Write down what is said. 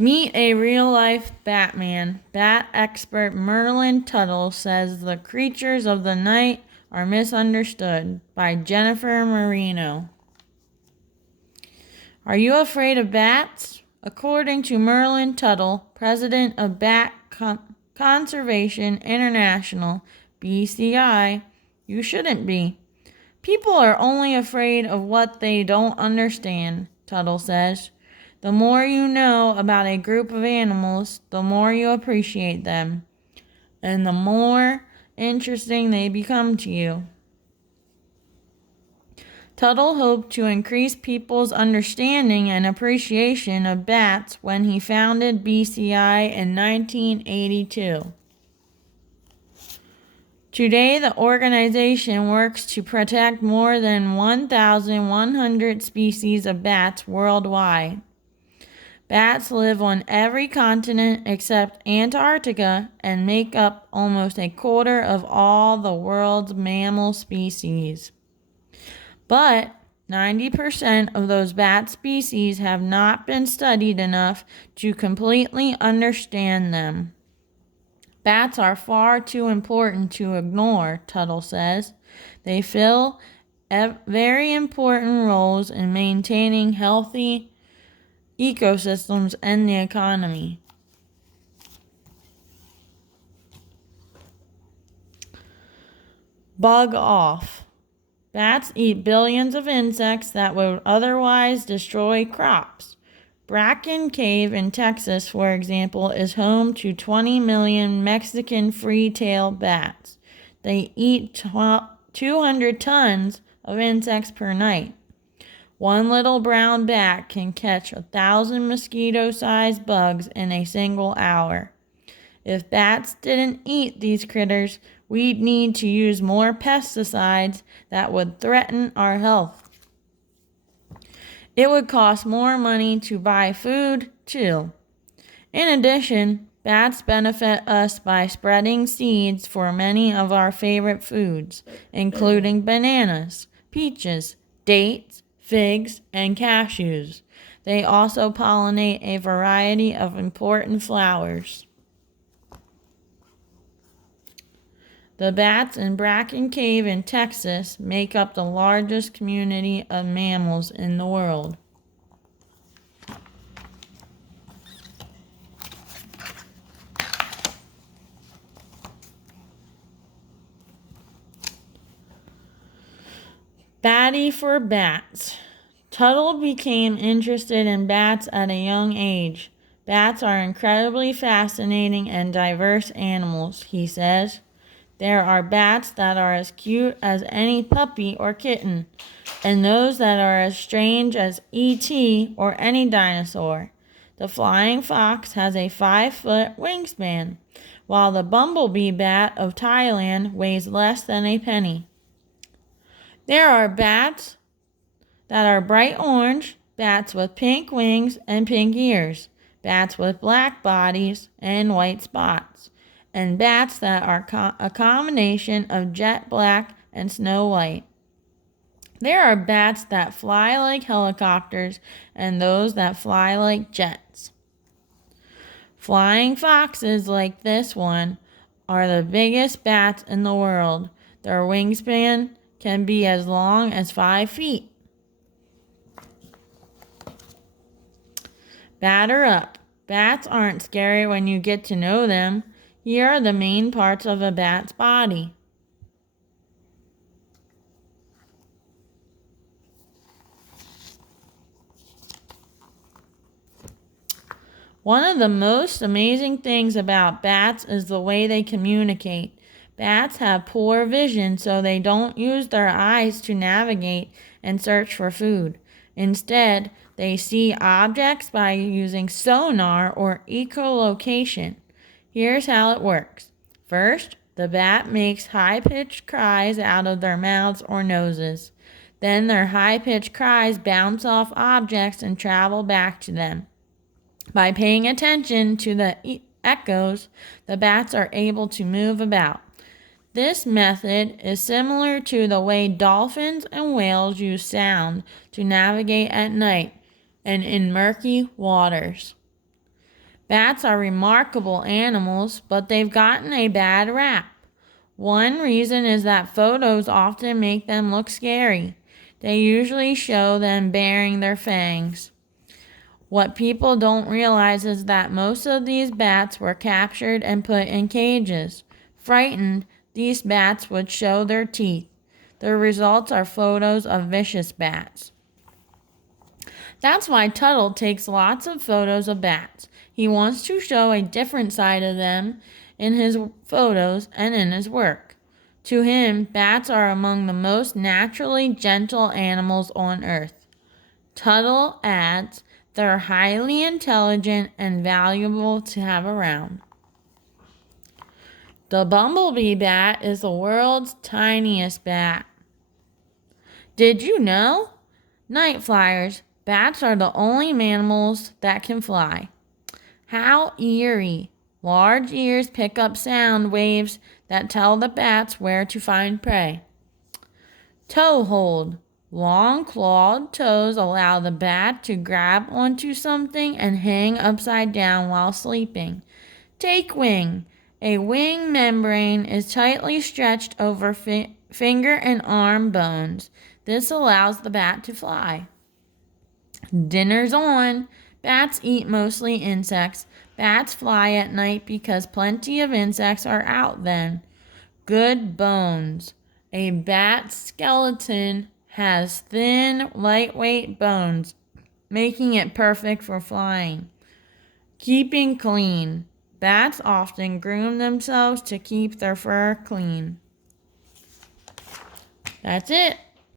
Meet a real-life Batman. Bat expert Merlin Tuttle says the creatures of the night are misunderstood by Jennifer Marino. Are you afraid of bats? According to Merlin Tuttle, president of Bat Conservation International, BCI, you shouldn't be. People are only afraid of what they don't understand, Tuttle says. The more you know about a group of animals, the more you appreciate them, and the more interesting they become to you. Tuttle hoped to increase people's understanding and appreciation of bats when he founded BCI in 1982. Today, the organization works to protect more than 1,100 species of bats worldwide. Bats live on every continent except Antarctica and make up almost a quarter of all the world's mammal species. But 90% of those bat species have not been studied enough to completely understand them. Bats are far too important to ignore, Tuttle says. They fill very important roles in maintaining healthy ecosystems and the economy. Bug off. Bats eat billions of insects that would otherwise destroy crops. Bracken Cave in Texas, for example, is home to 20 million Mexican free-tailed bats. They eat 200 tons of insects per night. One little brown bat can catch 1,000 mosquito-sized bugs in a single hour. If bats didn't eat these critters, we'd need to use more pesticides that would threaten our health. It would cost more money to buy food, too. In addition, bats benefit us by spreading seeds for many of our favorite foods, including bananas, peaches, dates, figs, and cashews. They also pollinate a variety of important flowers. The bats in Bracken Cave in Texas make up the largest community of mammals in the world. Batty for bats. Tuttle became interested in bats at a young age. Bats are incredibly fascinating and diverse animals, he says. There are bats that are as cute as any puppy or kitten, and those that are as strange as E.T. or any dinosaur. The flying fox has a 5-foot wingspan, while the bumblebee bat of Thailand weighs less than a penny. There are bats that are bright orange, bats with pink wings and pink ears, bats with black bodies and white spots, and bats that are a combination of jet black and snow white. There are bats that fly like helicopters and those that fly like jets. Flying foxes like this one are the biggest bats in the world. Their wingspan can be as long as 5 feet. Batter up. Bats aren't scary when you get to know them. Here are the main parts of a bat's body. One of the most amazing things about bats is the way they communicate. Bats have poor vision, so they don't use their eyes to navigate and search for food. Instead, they see objects by using sonar or echolocation. Here's how it works. First, the bat makes high-pitched cries out of their mouths or noses. Then their high-pitched cries bounce off objects and travel back to them. By paying attention to the echoes, the bats are able to move about. This method is similar to the way dolphins and whales use sound to navigate at night and in murky waters. Bats are remarkable animals, but they've gotten a bad rap. One reason is that photos often make them look scary. They usually show them baring their fangs. What people don't realize is that most of these bats were captured and put in cages. Frightened, these bats would show their teeth. The results are photos of vicious bats. That's why Tuttle takes lots of photos of bats. He wants to show a different side of them in his photos and in his work. To him, bats are among the most naturally gentle animals on earth. Tuttle adds, they're highly intelligent and valuable to have around. The bumblebee bat is the world's tiniest bat. Did you know? Night flyers, bats are the only mammals that can fly. How eerie. Large ears pick up sound waves that tell the bats where to find prey. Toe hold. Long clawed toes allow the bat to grab onto something and hang upside down while sleeping. Take wing. A wing membrane is tightly stretched over finger and arm bones. This allows the bat to fly. Dinner's on. Bats eat mostly insects. Bats fly at night because plenty of insects are out then. Good bones. A bat's skeleton has thin, lightweight bones, making it perfect for flying. Keeping clean. Bats often groom themselves to keep their fur clean. That's it.